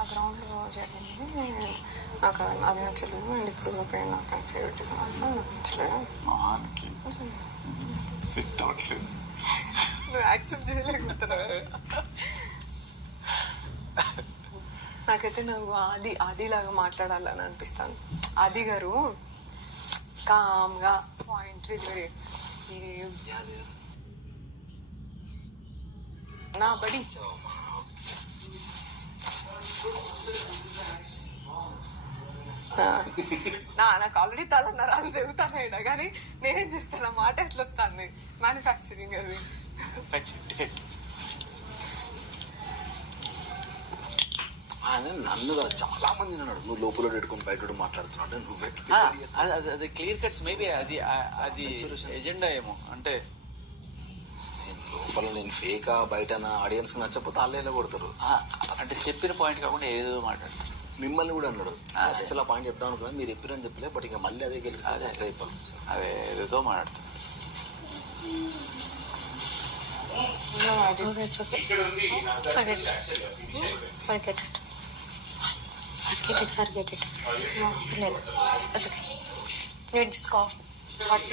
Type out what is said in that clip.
ఆ గ్రౌండ్లో జరిగింది. నాకు అది నచ్చలేదు. అండ్ ఇప్పుడు పోయిన నాకు ఫేవరెటిజం నాకు నచ్చలేదు. మొహానికి సెట్ అవ్వట్లేదు. నువ్వు యాక్సెప్ట్ చేయలేకపోతున్నావు. నాకైతే నాకు ఆదిలాగా మాట్లాడాలని అనిపిస్తాను. ఆది గారు కామ్గా పాయింట్ డెలివరీ నా బడి నాకు ఆల్రెడీ తలన్నరాలు తిరుగుతాను కానీ నేనేం చేస్తాను ఆ మాట ఎట్లా వస్తాను. మ్యానుఫ్యాక్చరింగ్ అది నన్ను చాలా మంది అన్నాడు నువ్వు లోపల పెట్టుకుని బయట మాట్లాడుతున్నాడు నువ్వు అది క్లియర్ కట్స్ మేబీ అది ఎజెండా ఏమో. అంటే లోపల నేను ఫేకా బయట ఆడియన్స్ కి నచ్చకపోతే వాళ్ళే కొడతారు. అంటే చెప్పిన పాయింట్ కాకుండా ఏదో మాట్లాడతారు. మిమ్మల్ని కూడా అన్నాడు. యాక్చువల్ పాయింట్ చెప్తాను అనుకున్నా మీరు ఎప్పుడని చెప్పలే. బట్ ఇంకా మళ్ళీ అదే గెలిచి అట్లా చెప్పాలి. అదే ఏదో మాట్లాడతారు. Forget it. No, it's okay. You just cough.